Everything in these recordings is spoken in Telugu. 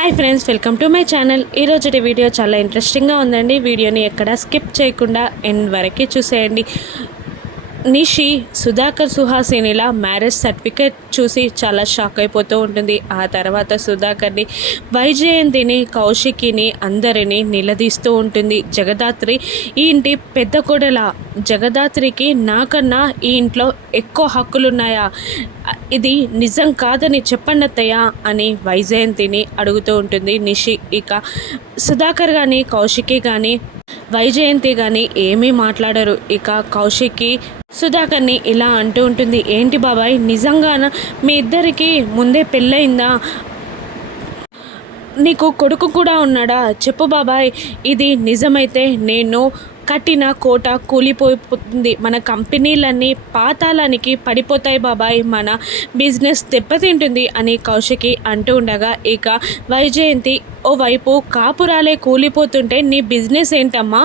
Hi friends welcome to my channel. ఈరోజుటి video చాలా ఇంట్రెస్టింగ్గా ఉందండి. వీడియోని ఎక్కడ స్కిప్ చేయకుండా ఎండ్ వరకే చూసేయండి. నిషి సుధాకర్ సుహాసినిల మ్యారేజ్ సర్టిఫికేట్ చూసి చాలా షాక్ అయిపోతూ ఉంటుంది. ఆ తర్వాత సుధాకర్ని వైజయంతిని కౌశికిని అందరినీ నిలదీస్తూ ఉంటుంది. జగదాత్రి ఈ ఇంటి పెద్ద కొడల. జగదాత్రికి నాకన్నా ఈ ఇంట్లో ఎక్కువ హక్కులున్నాయా? ఇది నిజం కాదని చెప్పండత్తయ్య అని వైజయంతిని అడుగుతూ ఉంటుంది నిషి. ఇక సుధాకర్ కానీ కౌశికి కానీ వైజయంతి కానీ ఏమీ మాట్లాడరు. ఇక కౌశిక్కి సుధాకర్ని ఇలా అంటూ ఉంటుంది. ఏంటి బాబాయ్ నిజంగాన? మీ ఇద్దరికి ముందే పెళ్ళయిందా? నీకు కొడుకు కూడా ఉన్నాడా? చెప్పు బాబాయ్ ఇది నిజమైతే నేను కట్టిన కోట కూలిపోతుంది. మన కంపెనీలన్నీ పాతాళానికి పడిపోతాయి బాబాయ్. మన బిజినెస్ దెబ్బతింటుంది అని కౌశికి అంటూ ఉండగా ఇక వైజయంతి ఓవైపు కాపురాలే కూలిపోతుంటే నీ బిజినెస్ ఏంటమ్మా?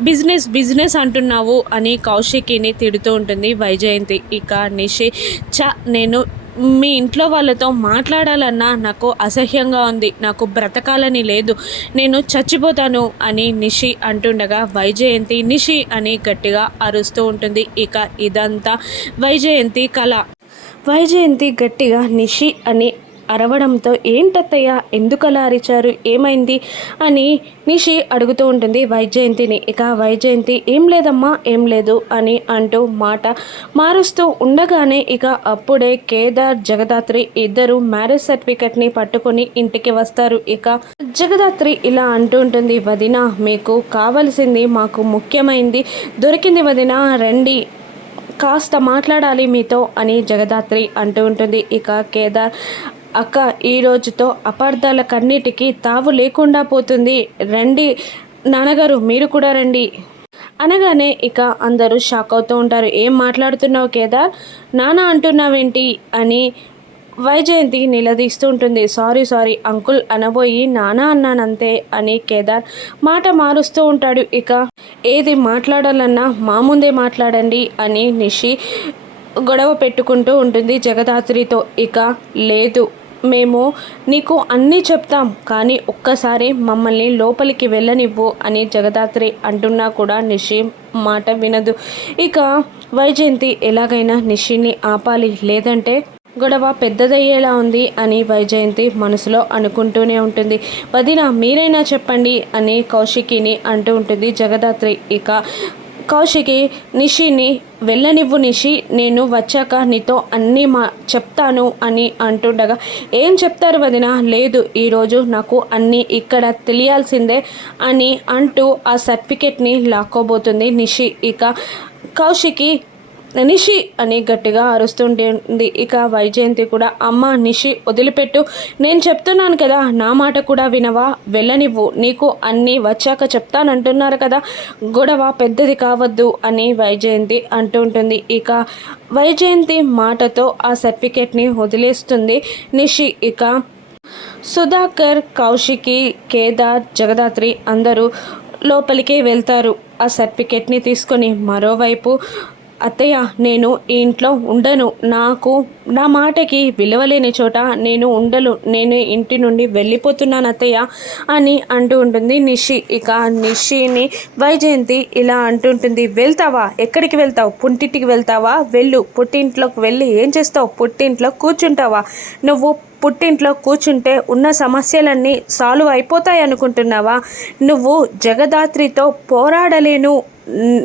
బిజినెస్ బిజినెస్ అంటున్నావు అని కౌశికిని తిడుతూ ఉంటుంది వైజయంతి. ఇక నిషి చ నేను మీ ఇంట్లో వాళ్ళతో మాట్లాడాలన్నా నాకు అసహ్యంగా ఉంది నాకు బ్రతకాలని లేదు నేను చచ్చిపోతాను అని నిషి అంటుండగా వైజయంతి నిషి అని గట్టిగా అరుస్తూ ఉంటుంది. ఇక ఇదంతా వైజయంతి కళ వైజయంతి గట్టిగా నిషి అని అరవడంతో ఏంటత్తయ్య ఎందుకలా అరిచారు? ఏమైంది? అని నిషి అడుగుతూ ఉంటుంది. వైజయంతిని. ఇక వైజయంతి ఏం లేదమ్మా ఏం లేదు అని అంటూ మాట మారుస్తూ ఉండగానే ఇక అప్పుడే కేదార్ జగదాత్రి ఇద్దరు మ్యారేజ్ సర్టిఫికెట్ని పట్టుకొని ఇంటికి వస్తారు. ఇక జగదాత్రి ఇలా అంటూ ఉంటుంది. వదిన మీకు కావలసింది మాకు ముఖ్యమైంది. దొరికింది వదిన రండి. కాస్త మాట్లాడాలి మీతో అని జగదాత్రి అంటూ ఉంటుంది. ఇక కేదార్ అక్క ఈ రోజుతో అపార్థాలకన్నిటికీ తావు లేకుండా పోతుంది. రండి నాన్నగారు మీరు కూడా రండి. అనగానే ఇక అందరూ షాక్ అవుతూ ఉంటారు. ఏం మాట్లాడుతున్నావు కేదార్? నాన్న అంటున్నావేంటి? అని వైజయంతి నిలదీస్తూ ఉంటుంది. సారీ సారీ అంకుల్ అనబోయి నానా అన్నానంతే అని కేదార్ మాట మారుస్తూ ఉంటాడు. ఇక ఏది మాట్లాడాలన్నా మా ముందే మాట్లాడండి అని నిషి గొడవ పెట్టుకుంటూ ఉంటుంది జగదాత్రితో. ఇక లేదు. మేము నీకు అన్నీ చెప్తాం కానీ ఒక్కసారి మమ్మల్ని లోపలికి వెళ్ళనివ్వు అని జగదాత్రి అంటున్నా కూడా నిషి మాట వినదు. ఇక వైజయంతి ఎలాగైనా నిషిని ఆపాలి లేదంటే గొడవ పెద్దదయ్యేలా ఉంది అని వైజయంతి మనసులో అనుకుంటూనే ఉంటుంది. వదిన మీరైనా చెప్పండి అని కౌశికిని అంటూ ఉంటుంది జగదాత్రి. ఇక కౌశికి నిషిని వెళ్ళనివ్వు నిషి నేను వచ్చాక నీతో అన్నీ మా చెప్తాను అని అంటుండగా ఏం చెప్తారు వదిన? లేదు ఈరోజు నాకు అన్నీ ఇక్కడ తెలియాల్సిందే అని అంటూ ఆ సర్టిఫికెట్ని లాక్కోబోతుంది నిషి. ఇక కౌశికి నిషి అని గట్టిగా అరుస్తుంటుంది ఇక వైజయంతి కూడా అమ్మ నిషి వదిలిపెట్టు. నేను చెప్తున్నాను కదా నా మాట కూడా వినవా? వెళ్ళనివ్వు. నీకు అన్నీ వచ్చాక చెప్తానంటున్నారు కదా. గొడవ పెద్దది కావద్దు అని వైజయంతి అంటుంటుంది ఇక వైజయంతి మాటతో ఆ సర్టిఫికేట్ని వదిలేస్తుంది నిషి. ఇక సుధాకర్ కౌశికి కేదార్ జగదాత్రి అందరూ లోపలికి వెళ్తారు. ఆ సర్టిఫికేట్ని తీసుకొని మరోవైపు అత్తయ్య నేను ఈ ఇంట్లో ఉండను. నాకు నా మాటకి విలువలేని చోట నేను ఉండలు నేను ఇంటి నుండి వెళ్ళిపోతున్నాను అత్తయ్య అని అంటూ ఉంటుంది నిషి. ఇక నిషిని వైజయంతి ఇలా అంటుంటుంది. వెళ్తావా? ఎక్కడికి వెళ్తావు? పుట్టింటికి వెళ్తావా? వెళ్ళు. పుట్టింట్లోకి వెళ్ళి ఏం చేస్తావు? పుట్టింట్లో కూర్చుంటావా? నువ్వు పుట్టింట్లో కూర్చుంటే ఉన్న సమస్యలన్నీ సాల్వ్ అయిపోతాయి అనుకుంటున్నావా నువ్వు జగదాత్రితో పోరాడలేను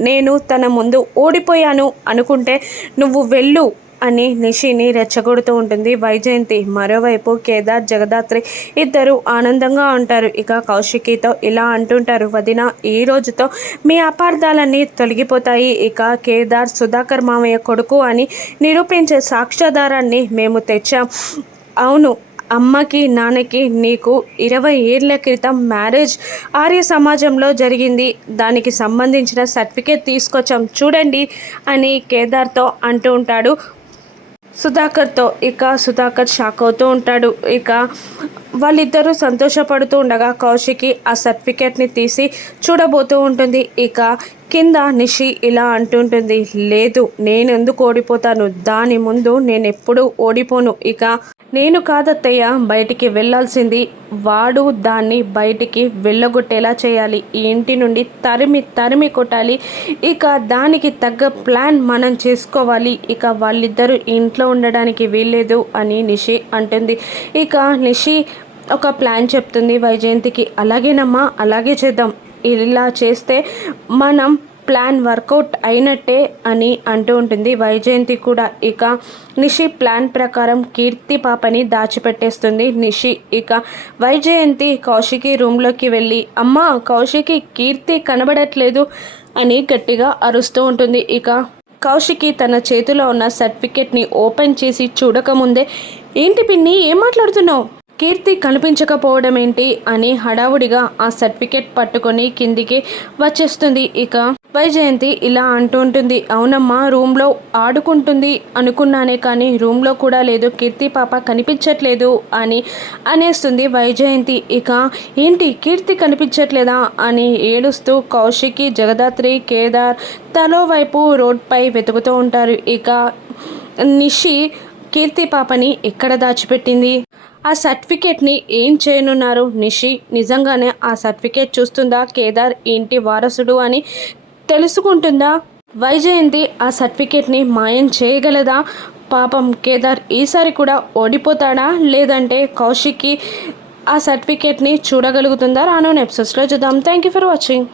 నేను తన ముందు ఓడిపోయాను అనుకుంటే నువ్వు వెళ్ళు అని నిషిని రెచ్చగొడుతూ ఉంటుంది. వైజయంతి మరోవైపు కేదార్ జగదాత్రి ఇద్దరు ఆనందంగా ఉంటారు. ఇక కౌశికితో ఇలా అంటుంటారు వదిన ఈ రోజుతో మీ అపార్థాలన్నీ తొలగిపోతాయి. ఇక కేదార్ సుధాకర్ మామయ్య కొడుకు అని నిరూపించే సాక్ష్యాధారాన్ని మేము తెచ్చాం. అవును అమ్మకి నాన్నకి నీకు ఇరవై ఏళ్ళ క్రితం మ్యారేజ్ ఆర్య సమాజంలో జరిగింది. దానికి సంబంధించిన సర్టిఫికేట్ తీసుకొచ్చాం. చూడండి అని కేదార్తో అంటూ ఉంటాడు. సుధాకర్తో ఇక సుధాకర్ షాక్ అవుతూ ఉంటాడు. ఇక వాళ్ళిద్దరూ సంతోషపడుతూ ఉండగా కౌశికి ఆ సర్టిఫికేట్ని తీసి చూడబోతూ ఉంటుంది. ఇక కింద నిషి ఇలా అంటుంటుంది లేదు నేను ఎందుకు ఓడిపోతాను? దాని ముందు నేను ఎప్పుడూ ఓడిపోను. ఇక నేను కాదత్తయ్య బయటికి వెళ్ళాల్సింది. వాడు దాన్ని బయటికి వెళ్ళగొట్టేలా చేయాలి. ఈ ఇంటి నుండి తరిమి తరిమి కొట్టాలి. ఇక దానికి తగ్గ ప్లాన్ మనం చేసుకోవాలి. ఇక వాళ్ళిద్దరూ ఇంట్లో ఉండడానికి వీల్లేదు అని నిషి అంటుంది. ఇక నిషి ఒక ప్లాన్ చెప్తుంది వైజయంతికి. అలాగేనమ్మా అలాగే చేద్దాం. ఇలా చేస్తే మనం ప్లాన్ వర్కౌట్ అయినట్టే అని అంటూ ఉంటుంది. వైజయంతి కూడా ఇక నిషి ప్లాన్ ప్రకారం కీర్తి పాపని దాచిపెట్టేస్తుంది. నిషి ఇక వైజయంతి కౌశికి రూమ్లోకి వెళ్ళి అమ్మ కౌశికి కీర్తి కనబడట్లేదు అని గట్టిగా అరుస్తూ ఉంటుంది. ఇక కౌశికి తన చేతిలో ఉన్న సర్టిఫికెట్ని ఓపెన్ చేసి చూడకముందే ఏంటి పిన్ని ఏం మాట్లాడుతున్నావు? కీర్తి కనిపించకపోవడం ఏంటి అని హడావుడిగా ఆ సర్టిఫికెట్ పట్టుకొని కిందికి వచ్చేస్తుంది. ఇక వైజయంతి ఇలా అంటుంటుంది. అవునమ్మా రూమ్లో ఆడుకుంటుంది అనుకున్నానే కానీ రూమ్లో కూడా లేదు కీర్తి పాప కనిపించట్లేదు అని అనేస్తుంది వైజయంతి. ఇక ఏంటి కీర్తి కనిపించట్లేదా అని ఏడుస్తూ కౌశికి జగదాత్రి కేదార్ తలో వైపు రోడ్పై వెతుకుతూ ఉంటారు. ఇక నిషి కీర్తి పాపని ఎక్కడ దాచిపెట్టింది? ఆ సర్టిఫికేట్ని ఏం చేయనున్నారు? నిషి నిజంగానే ఆ సర్టిఫికేట్ చూస్తుందా? కేదార్ ఏంటి వారసుడు అని తెలుసుకుంటుందా? వైజయంతి ఆ సర్టిఫికేట్ని మాయం చేయగలదా? పాపం కేదార్ ఈసారి కూడా ఓడిపోతాడా? లేదంటే కౌశిక్కి ఆ సర్టిఫికేట్ని చూడగలుగుతుందా? రానున్న ఎపిసోడ్స్లో చూద్దాం. Thank you for watching